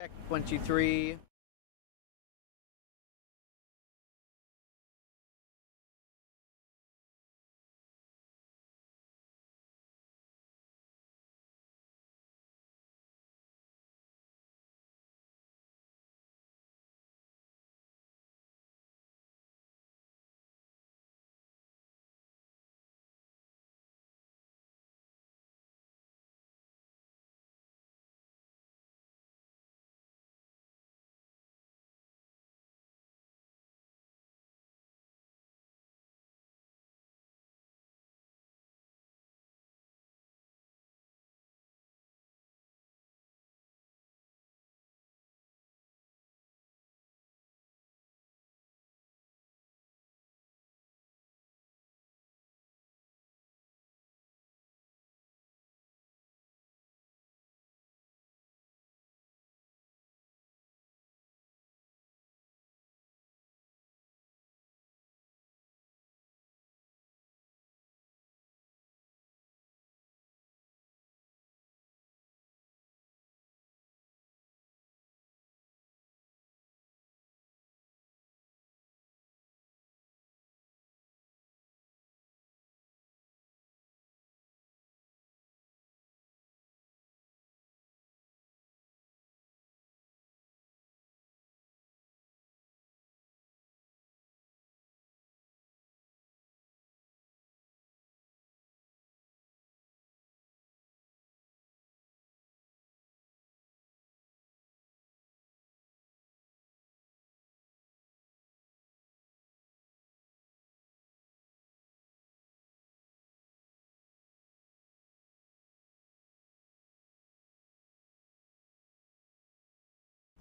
Check 123.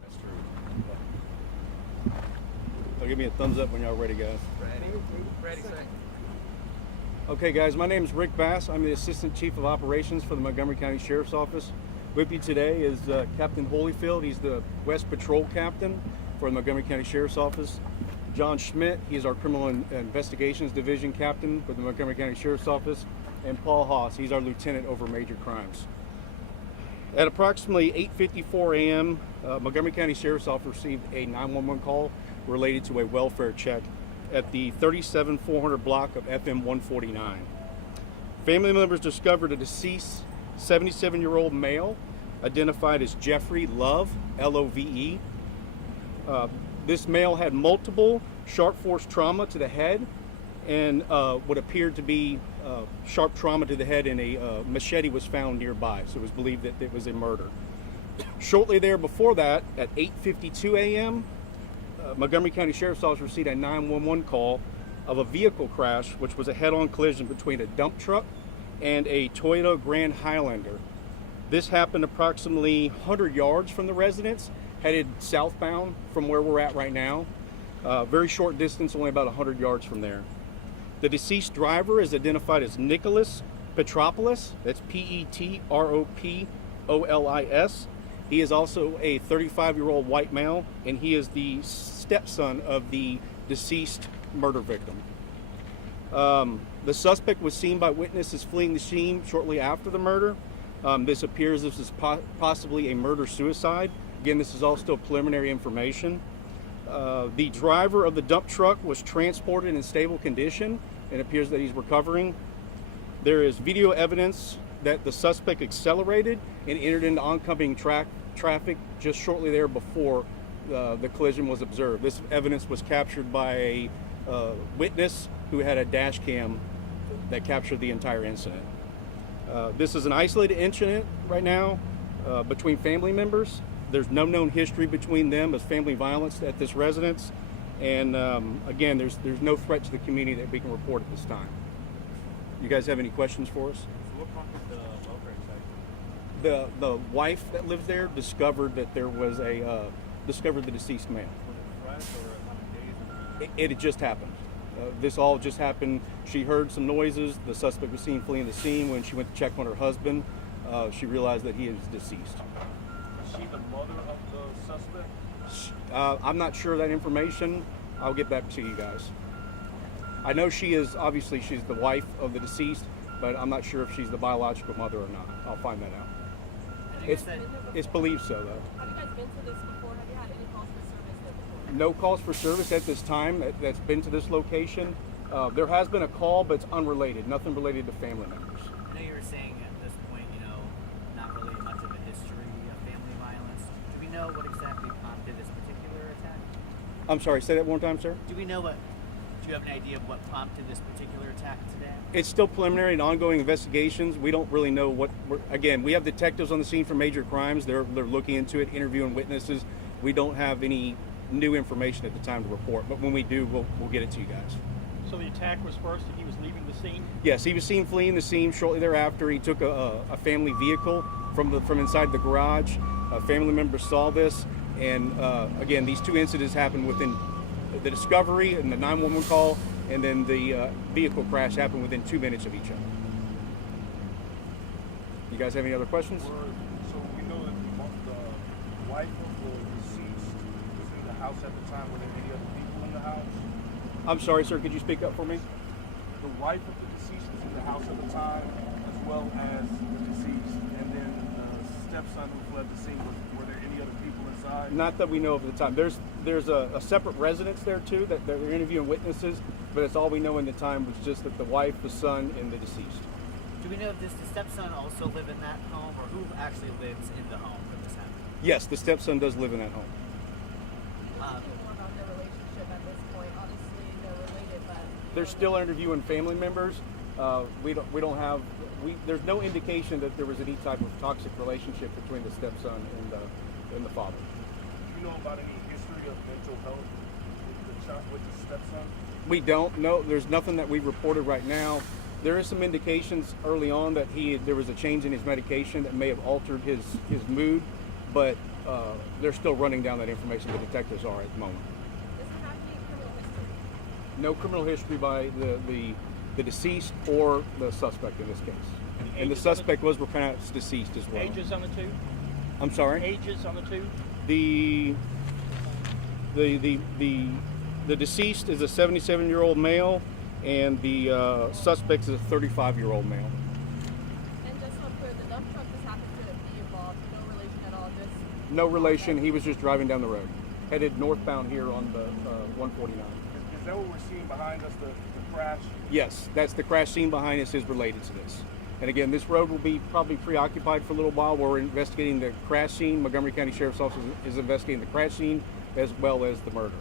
That's true. So give me a thumbs up when y'all ready, guys. Ready, set. Okay, guys, my name is Rick Bass. I'm the Assistant Chief of Operations for the Montgomery County Sheriff's Office. With you today is Captain Holyfield. He's the West Patrol Captain for the Montgomery County Sheriff's Office. John Schmidt, he's our Criminal Investigations Division Captain for the Montgomery County Sheriff's Office. And Paul Haas, he's our Lieutenant over Major Crimes. At approximately 8:54 a.m., Montgomery County Sheriff's Office received a 911 call related to a welfare check at the 37400 block of FM 149. Family members discovered a deceased 77-year-old male identified as Jeffrey Love, L-O-V-E. This male had multiple sharp force trauma to the head and what appeared to be sharp trauma to the head, and a machete was found nearby, so it was believed that it was a murder. Shortly there before that, at 8:52 a.m., Montgomery County Sheriff's Office received a 911 call of a vehicle crash, which was a head-on collision between a dump truck and a Toyota Grand Highlander. This happened approximately 100 yards from the residence, headed southbound from where we're at right now. Very short distance, only about 100 yards from there. The deceased driver is identified as Nicholas Petropoulos. That's Petropoulis. He is also a 35-year-old white male, and he is the stepson of the deceased murder victim. The suspect was seen by witnesses fleeing the scene shortly after the murder. This appears this is possibly a murder-suicide. Again, this is all still preliminary information. The driver of the dump truck was transported in stable condition. It appears that he's recovering. There is video evidence that the suspect accelerated and entered into oncoming traffic just shortly there before the collision was observed. This evidence was captured by a witness who had a dash cam that captured the entire incident. This is an isolated incident right now between family members. There's no known history between them of family violence at this residence, and again, there's no threat to the community that we can report at this time. You guys have any questions for us? So what prompted the welfare check? The wife that lives there discovered that there was discovered the deceased man. Was it fresh or how many days? It had just happened. This all just happened. She heard some noises. The suspect was seen fleeing the scene. When she went to check on her husband, she realized that he is deceased. Is she the mother of the suspect? I'm not sure of that information. I'll get back to you guys. I know she's the wife of the deceased, but I'm not sure if she's the biological mother or not. I'll find that out. It's believed so, though. Have you guys been to this before? Have you had any calls for service there before? No calls for service at this time that's been to this location. There has been a call, but it's unrelated, nothing related to family members. I know you were saying at this point, not really much of a history of family violence. Do we know what exactly prompted this particular attack? I'm sorry, say that one more time, sir? Do you have an idea of what prompted this particular attack today? It's still preliminary and ongoing investigations. We don't really know again, we have detectives on the scene for major crimes. They're looking into it, interviewing witnesses. We don't have any new information at the time to report, but when we do, we'll get it to you guys. So the attack was first and he was leaving the scene? Yes, he was seen fleeing the scene. Shortly thereafter, he took a family vehicle from inside the garage. A family member saw this, and again, these two incidents happened within the discovery and the 911 call, and then the vehicle crash happened within 2 minutes of each other. You guys have any other questions? So we know that the wife of the deceased was in the house at the time. Were there any other people in the house? I'm sorry, sir. Could you speak up for me? The wife of the deceased was in the house at the time, as well as the deceased, and then the stepson who fled the scene. Were there any other people inside? Not that we know of at the time. There's a separate residence there too that they're interviewing witnesses, but it's all we know in the time was just that the wife, the son, and the deceased. Do we know if the stepson also live in that home, or who actually lives in the home when this happened? Yes, the stepson does live in that home. More about their relationship at this point. Obviously, they're related, but They're still interviewing family members. There's no indication that there was any type of toxic relationship between the stepson and the father. Do you know about any history of mental health with the stepson? We don't know. There's nothing that we reported right now. There is some indications early on that there was a change in his medication that may have altered his mood, but they're still running down that information. The detectives are at the moment. does he have any criminal history? No criminal history by the deceased or the suspect in this case. And the ages on suspect was pronounced deceased as well. Ages on the two? I'm sorry? Ages on the two? The deceased is a 77-year-old male, and the suspect is a 35-year-old male. And just so I'm clear, the dump truck just happened to be involved. No relation at all. Just No relation. He was just driving down the road, headed northbound here on the 149. Is that what we're seeing behind us, the crash? Yes, that's the crash scene behind us is related to this. And again, this road will be probably preoccupied for a little while. We're investigating the crash scene. Montgomery County Sheriff's Office is investigating the crash scene as well as the murder.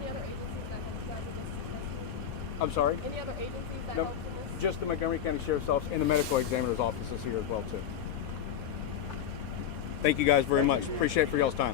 any other agencies that help you guys in this? I'm sorry? Any other agencies that No, help in this? just the Montgomery County Sheriff's Office and the medical examiner's office is here as well too. Thank you guys very much. Appreciate it for y'all's time.